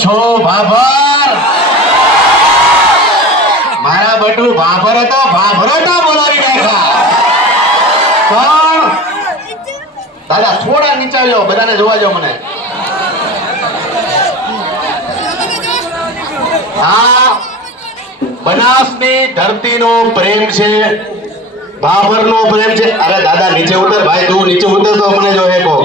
છો ભાભર? મારા બટુ ભાભર હતો, ભાભરટા બોલાવી નાખ્યા. પણ દાદા થોડા નીચા લો, બધાને જોવા જો મને. આ બનાસની ધરતીનો પ્રેમ છે, ભાભરનો પ્રેમ છે. અરે દાદા નીચે ઉતર ભાઈ, તું નીચે ઉતર તો મને જો હેકો.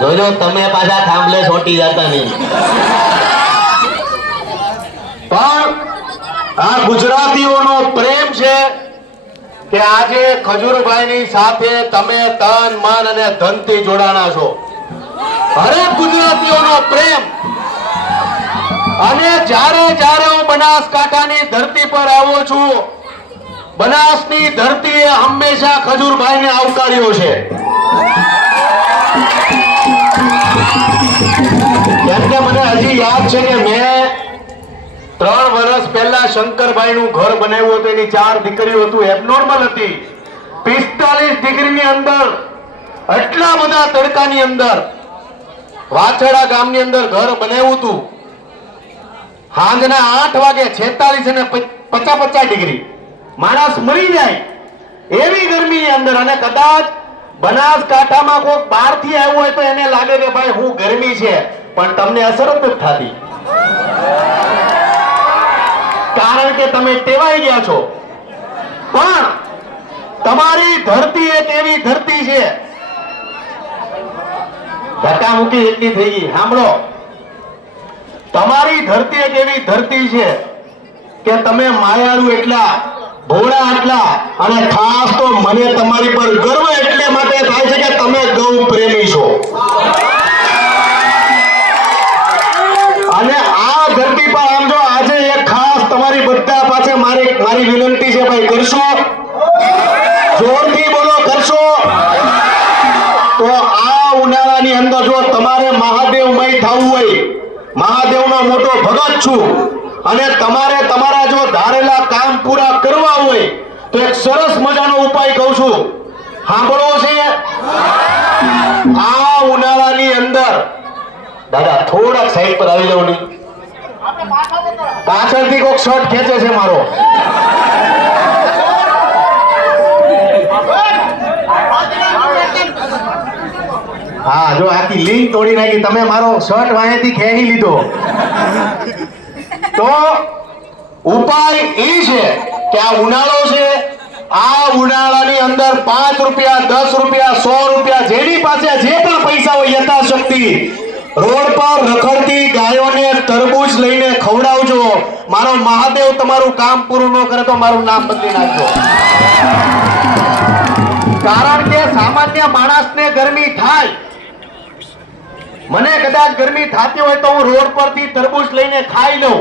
જોજો તમે પાછા થાંભલે છોટી જતા નહીં. પણ આ ગુજરાતીઓનો પ્રેમ છે કે આજે ખજૂરભાઈની સાથે તમે તન મન અને ધનથી જોડાણા છો. હરેક ગુજરાતીઓનો પ્રેમ. અને જ્યારે જ્યારે હું બનાસકાંઠાની ધરતી પર આવ્યો છું, બનાસની ધરતીએ હંમેશા ખજૂરભાઈને આવકાર્યો છે. કેમ કે મને હજી યાદ છે કે મેં 3 વર્ષ પહેલા શંકરભાઈ નું ઘર બનાવ્યું હતું. એની 4 દીકરીઓ હતું, એબનોર્મલ હતી. 45 ડિગ્રીની અંદર, એટલા બધા તડકાની અંદર વાછડા ગામની અંદર ઘર બનાવ્યું હતું. સાંજના 8 વાગે 46 અને 50 ડિગ્રી માણસ મરી જાય એવી ગરમીની અંદર. અને કદાચ બનાસકાંઠામાં કોઈ બહારથી આવ્યું હોય તો એને લાગે કે ભાઈ હું ગરમી છે, પણ તમને અસર જ નથી થતી, કારણ કે તમે ટેવાઈ ગયા છો. પણ તમારી ધરતી એક એવી ધરતી છે, ધક્કામુક્કી એટલી થઈ ગઈ. સાંભળો, તમારી ધરતી એક એવી ધરતી છે કે તમે માયાળુ એટલા, ભોળા એટલા, અને ખાસ તો મને તમારી પર ગર્વ એટલે માટે થાય છે કે તમે ગૌ પ્રેમી છો. અને આ ધરતી પર આમ જો આજે એક ખાસ તમારી બધા પાસે મારી વિનંતી છે, ભાઈ કરશો, જોરથી બોલો કરશો. તો આ ઉનાળાની અંદર જો તમારે મહાદેવમય થવું હોય, મહાદેવનો મોટો ભગત છું, અને તમારે તમારા જો ધારેલા કામ પૂરા કરવા હોય તો એક સરસ મજાનો ઉપાય કહું છું, સાંભળવો છે. આ ઉનાળાની અંદર દાદા થોડાક સાઈડ પર આવી જાવ નહીં, પાછળથી કોઈક શર્ટ ખેંચે છે મારો. હા, જો આખી લિંક તોડી નાખી તમે, મારો શર્ટ વાંહેથી ખેંચી લીધો. તો ઉપાય એ છે કે આ ઉનાળો છે, આ ઉનાળાની અંદર 5 રૂપિયા, 10 રૂપિયા, 100 રૂપિયા, જેની પાસે જે પણ પૈસા હોય યથાશક્તિ રોડ પર રખડતી ગાયોને તરબૂચ લઈને ખવડાવજો. મારો મહાદેવ તમારું કામ પૂરું ન કરે તો મારું નામ બદલી નાખજો. કારણ કે સામાન્ય માણસને ગરમી થાય, મને કદાચ ગરમી થતી હોય તો હું રોડ પરથી તરબૂચ લઈને ખાઈ લઉં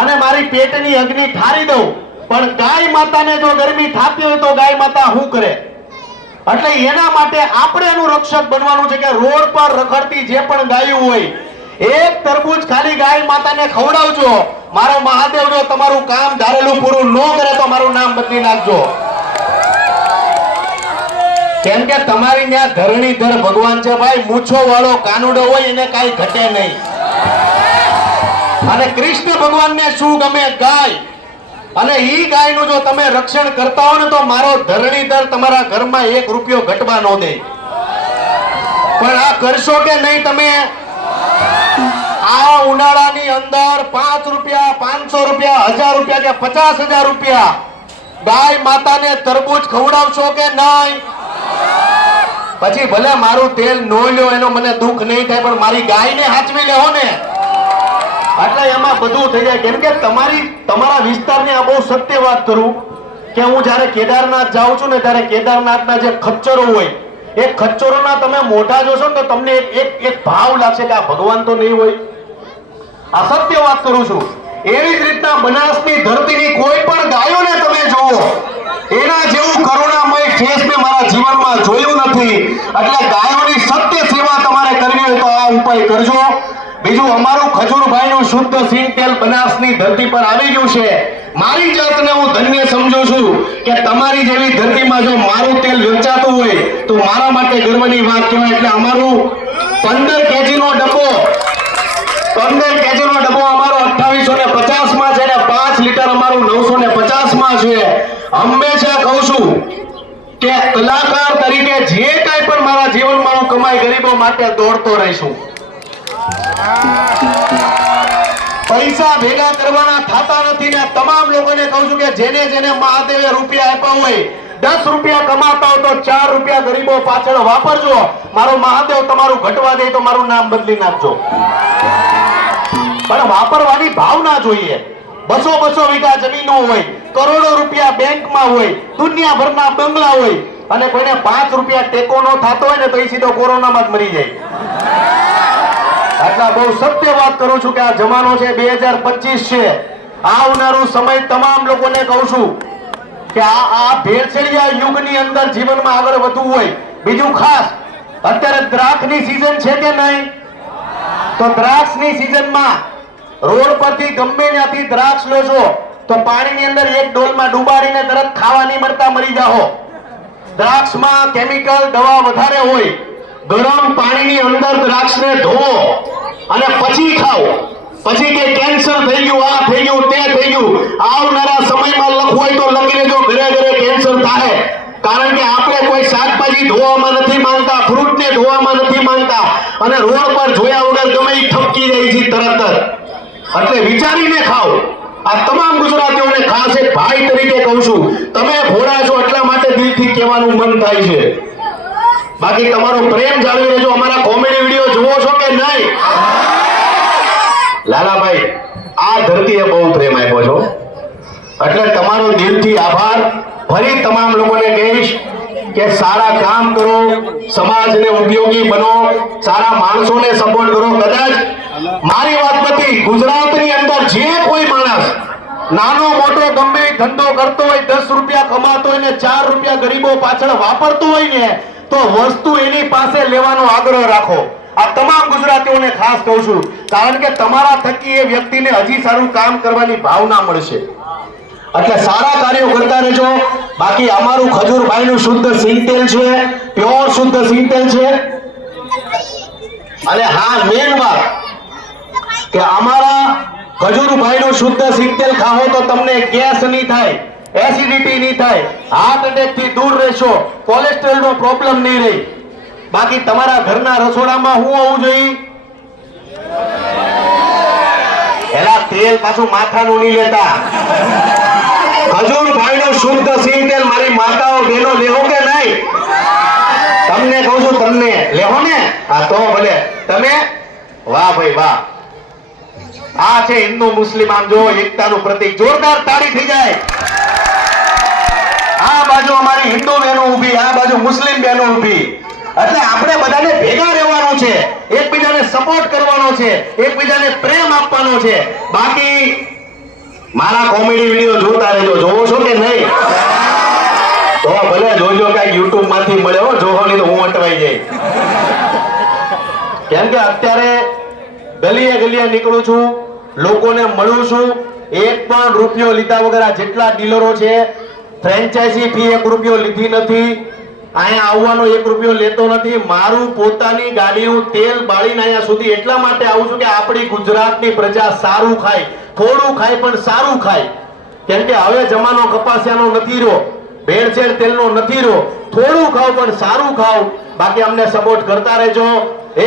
અને મારી પેટની અગ્નિ ઠારી દઉં. પણ ગાય માતાને જો ગરમી થતી હોય તો ગાય માતા શું કરે? એટલે એના માટે આપણે એનું રક્ષક બનવાનું છે કે રોડ પર રખડતી જે પણ ગાયું હોય, એક તરબૂચ ખાલી ગાય માતાને ખવડાવજો. મારો મહાદેવ જો તમારું કામ ધારેલું પૂરું ન કરે તો મારું નામ બદલી નાખજો. કેમ કે તમારી ત્યાં ધરણીધર ભગવાન છે ભાઈ. મૂછો વાળો કાનુડો હોય એને કાંઈ ઘટે નહીં. અને કૃષ્ણ ભગવાનને શું ગમે? ગાય. અને ઈ ગાયનું જો તમે રક્ષણ કરતા હો ને તો મારો ધરણીધર તમારા ઘરમાં 1 રૂપિયો ઘટવા ન દે. પણ આ કરશો કે નહીં તમે? આ ઉનાળાની અંદર 5 રૂપિયા, 500 રૂપિયા, 1000 રૂપિયા કે 50,000 રૂપિયા ગાય માતાને તરબૂચ ખવડાવશો કે નહીં? પછી ભલે મારું તેલ નો લ્યો એનો મને દુઃખ નહીં થાય, પણ મારી ગાયને હાચવી લેવો ને, એટલે એમાં બધું થઈ જાય. કેમ કે તમારા વિસ્તારની આ બહુ સત્ય વાત કરું કે હું જયારે કેદારનાથ જાઉં છું ને ત્યારે કેદારનાથના જે ખચ્ચરો હોય એ ખચ્ચરોના તમે મોઢા જોશો ને તો તમને એક ભાવ લાગશે કે આ ભગવાન તો નહીં હોય. આ સત્ય વાત કરું છું. એવી જ રીતના બનાસની ધરતીની કોઈ પણ ગાયોને તમે જોવો, એના જેવું કરુણામય ફેસ મેં મારા જીવનમાં જોયું નથી. એટલે ગાયોની સત્ય સેવા તમારે કરવી હોય તો આ ઉપાય કરજો. બીજું અમારું ખજૂરભાઈનું શુદ્ધ સિંગ તેલ બનાસની ધરતી પર આવી ગયું છે. મારી જાતને હું ધન્ય સમજુ છું કે તમારી જેવી ધરતીમાં જો મારું તેલ વેચાતું હોય તો મારા માટે ગર્વની વાત કહેવાય. એટલે અમારું 15 કેજીનો ડબ્બો અમારો 2850 માં છે ને 5 લીટર અમારું 950 માં છે. હંમેશા કહું છું કે કલાકાર તરીકે જે કાંઈ પણ મારા જીવનમાં હું કમાઈ ગરીબો માટે દોડતો રહીશું. પૈસા ભેગા કરવાના થતા નથી ને તમામ લોકોને કહું છું કે જેને જેને મહાદેવે રૂપિયા આપ્યા હોય 10 રૂપિયા કમાતા હો તો 4 રૂપિયા ગરીબો પાછળ વાપરજો. મારો મહાદેવ તમારું ઘટવા દે તો મારું નામ બદલી નાખજો, પણ વાપરવાની ભાવના જોઈએ. 200 વીઘા જમીનો હોય, કરોડો રૂપિયા બેંકમાં હોય, દુનિયાભરના બંગલા હોય અને કોઈને 5 રૂપિયા ટેકો ન થતો હોય ને તો એ સીધો કોરોનામાં જ મરી જાય. આટલા બહુ સત્ય વાત કરું છું કે આ જમાનો છે 2025 છે. આવનારું સમય તમામ લોકોને કહું છું કે આ ભેળસેળિયા યુગની અંદર જીવનમાં આગળ વધવું હોય. બીજું ખાસ અત્યારે દ્રાક્ષની સીઝન છે કે નહીં? તો દ્રાક્ષની સીઝનમાં રોડ પરથી ગમે ત્યાંથી દ્રાક્ષ લેશો તો પાણીની અંદર એક ડોલમાં ડુબાડીને તરત ખાવા નહીં મળતા, મરી જાઓ. દ્રાક્ષમાં કેમિકલ દવા વધારે હોય. ગરમ પાણીની અંદર દ્રાક્ષને ધોવો અને પછી ખાઓ. પછી કે કેન્સર થઈ ગયું, આ થઈ ગયું, તે થઈ ગયું. આવનારા સમયમાં લખવું હોય તો લખી લેજો, ઘરે ઘરે કેન્સર થાય. કારણ કે આપણે કોઈ શાકભાજી ધોવામાં નથી માંગતા, ફ્રૂટને ધોવામાં નથી માંગતા અને રોડ પર જોયા વગર ગમે એ ઠપકી જાય છે તરત જ. એટલે વિચારીને ખાઓ. આ તમામ ગુજરાતીઓને ખાસ એક ભાઈ તરીકે કહું છું, તમે ભોળા છો એટલા માટે દિલથી કહેવાનું મન થાય છે. બાકી તમારો પ્રેમ જાળવી રહેજો. અમારા કોમેડી વિડીયો જુઓ છો કે નહીં? લાલાભાઈ, આ ધરતીએ બહુ પ્રેમ આપ્યો છો એટલે તમારો દિલથી આભાર. ફરી તમામ લોકોને કહીશ કે સારા કામ કરો, સમાજને ઉપયોગી બનો, સારા માણસોને સપોર્ટ કરો. કદાચ મારી વાત નથી, ગુજરાતની અંદર જે કોઈ માણસ નાનો મોટો ગમે ધંધો કરતો હોય, 10 રૂપિયા કમાતો હોય ને 4 રૂપિયા ગરીબો પાછળ વાપરતો હોય ને તો વસ્તુ એની પાસે લેવાનો આગ્રહ રાખો. આ તમામ ગુજરાતીઓને ખાસ કહું છું, કારણ કે તમારા થકી એ વ્યક્તિને હજી સારું કામ કરવાની ભાવના મળશે. એટલે સારા કાર્યો કરતા રહેજો. બાકી અમારું ખજૂરભાઈનું શુદ્ધ સિંગ તેલ છે, પ્યોર શુદ્ધ સિંગ તેલ છે. અને હા, મેન વાત કે અમારા ખજૂરભાઈનું શુદ્ધ સિંગ તેલ ખાઓ તો તમને ગેસ નહીં થાય, એસિડિટી નહીં થાય, હાર્ટ એટેક થી દૂર રહેશો, કોલેસ્ટ્રોલ નો પ્રોબ્લેમ નહીં રહે. બાકી તમારા ઘરના રસોડામાં શું હોવું જોઈએ? એલા તેલ પાછું માથાનું નહીં લેતા. ખજૂરભાઈનું શુદ્ધ સિંગ તેલ મારી માતાઓ બહેનો લેવો કે નહીં? તમને કહું છું, તમને લેવો ને? હા તો ભલે તમે. વાહ ભાઈ વાહ. આ છે હિન્દુ મુસ્લિમ, આમ જો એકતાનું પ્રતીક. જોરદાર તાળી થઈ જાય. આ બાજુ અમારી હિન્દુ બહેનો ઊભી, આ બાજુ મુસ્લિમ બહેનો ઊભી. એટલે આપણે બધાને ભેગા રહેવાનું છે, એકબીજાને સપોર્ટ કરવાનો છે, એકબીજાને પ્રેમ આપવાનો છે. બાકી મારા કોમેડી વિડીયો જોતા રહેજો. જોવો છો કે નહીં? તો ભલે જોજો, કઈક યુટ્યુબ માંથી મળે હો. જોવો નહીં તો હું અટવાઈ જાય. કેમ કે અત્યારે ગલીએ ગલીએ નીકળું છું, લોકોને મળું છું. એક પણ રૂપિયો લીધા વગર આ જેટલા ડીલરો છે, ફ્રેન્ચાઇઝી ફી 1 રૂપિયો લીધી નથી, અહીંયા આવવાનો 1 રૂપિયો લેતો નથી. મારું પોતાની ગાડીનું તેલ બાળીને અહીંયા સુધી એટલા માટે આવું છું કે આપણી ગુજરાતની પ્રજા સારું ખાય, થોડું ખાય પણ સારું ખાય. કેમ કે હવે જમાનો કપાસિયાનો નથી રહ્યો, ભેળસેળ તેલનો નથી રહ્યો. થોડું ખાવ પણ સારું ખાવ. બાકી અમને સપોર્ટ કરતા રહેજો.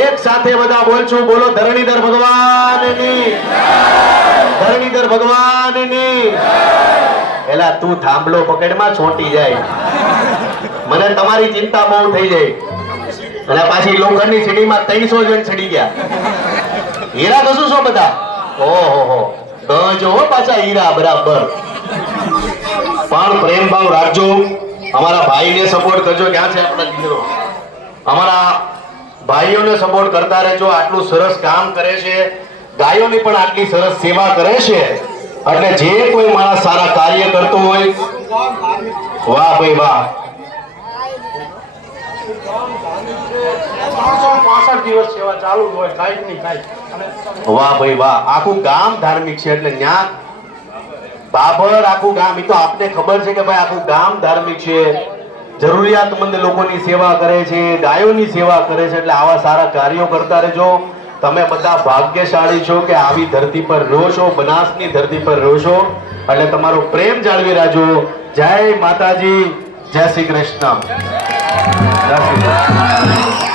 એક સાથે બધા બોલશું, બોલો ધરણીધર ભગવાનની, ધરણીધર ભગવાનની. એલા તું થાંભલો પકડમાં છોટી જાય, મને તમારી ચિંતા બહુ થઈ જાય. અને પાછી લોખંડની સીડીમાં 300 જણ ચડી ગયા. હીરા કશું છો બધા? ઓહો, ગજો પાછા હીરા બરાબર. પણ પ્રેમ ભાવ રાખજો. અમારા ભાઈને સપોર્ટ કરજો. ક્યાં છે આપણા દીકરો? અમારા ભાઈઓને સપોર્ટ કરતા રહેજો. આટલું સરસ કામ કરે છે, ગાયોની પણ આટલી સરસ સેવા કરે છે. એટલે જે કોઈ માણસ સારા કાર્ય કરતો હોય, વાહ ભાઈ વાહ. 365 દિવસ સેવા ચાલુ હોય, કાંઈ નહીં કાંઈ. વાહ ભાઈ વાહ, આખું ગામ ધાર્મિક છે એટલે ન્યા બાબર આખું ગામ, એ તો આપને ખબર છે કે ભાઈ આખું ગામ ધાર્મિક છે, જરૂરિયાતમંદ લોકોની સેવા કરે છે, ગાયોની સેવા કરે છે, એટલે આવા સારા કાર્યો કરતા રહેજો. તમે બધા ભાગ્યશાળી છો કે આવી ધરતી પર રહો છો, બનાસની ધરતી પર રહો છો, એટલે તમારો પ્રેમ જાળવી રાખજો. જય માતાજી, જય શ્રી કૃષ્ણ. જય શ્રી કૃષ્ણ.